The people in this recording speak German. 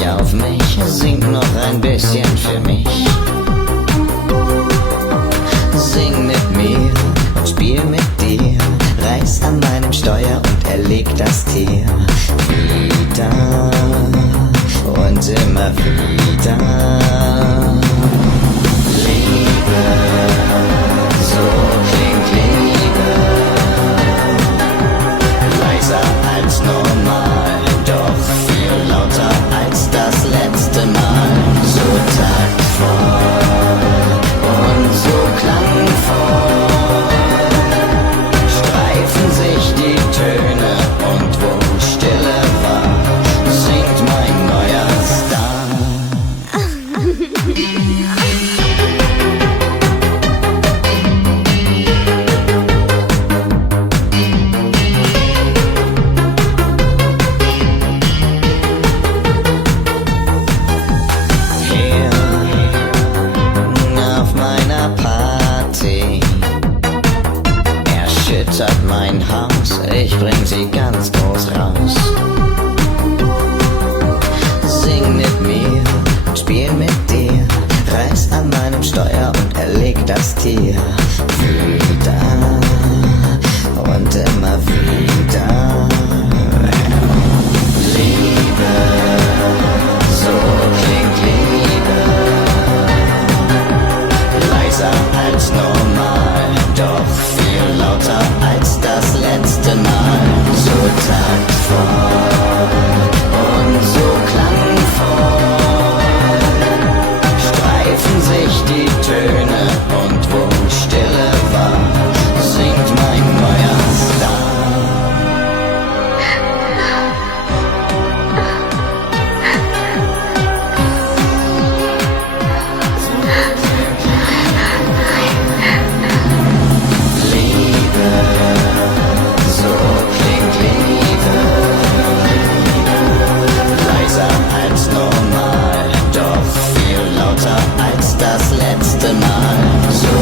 dich auf mich, sing noch ein bisschen für mich. Sing mit mir und spiel mit dir, reiß an meinem Steuer und erleg das Tier. Wieder und immer wieder. Liebe, so klingt Liebe. Leiser als normal, doch viel lauter als das letzte Mal. So taktvoll und so klangvoll streifen sich die Töne, und wo Stille war, singt mein neuer Star. Hier auf meiner Party erschüttert mein Haus, ich bring sie ganz groß raus. Sing mit mir und spiel mit dir, reiß an meinem Steuer und erleg das Tier. Wieder und immer wieder. Liebe, so klingt Liebe. Leiser als normal, doch viel lauter als das letzte Mal. So taktvoll und so klangvoll streifen sich die Töne, und wo Stille war, singt mein neuer Star. Liebe, so klingt Liebe. Leiser als normal, doch viel lauter als das letzte Mal. So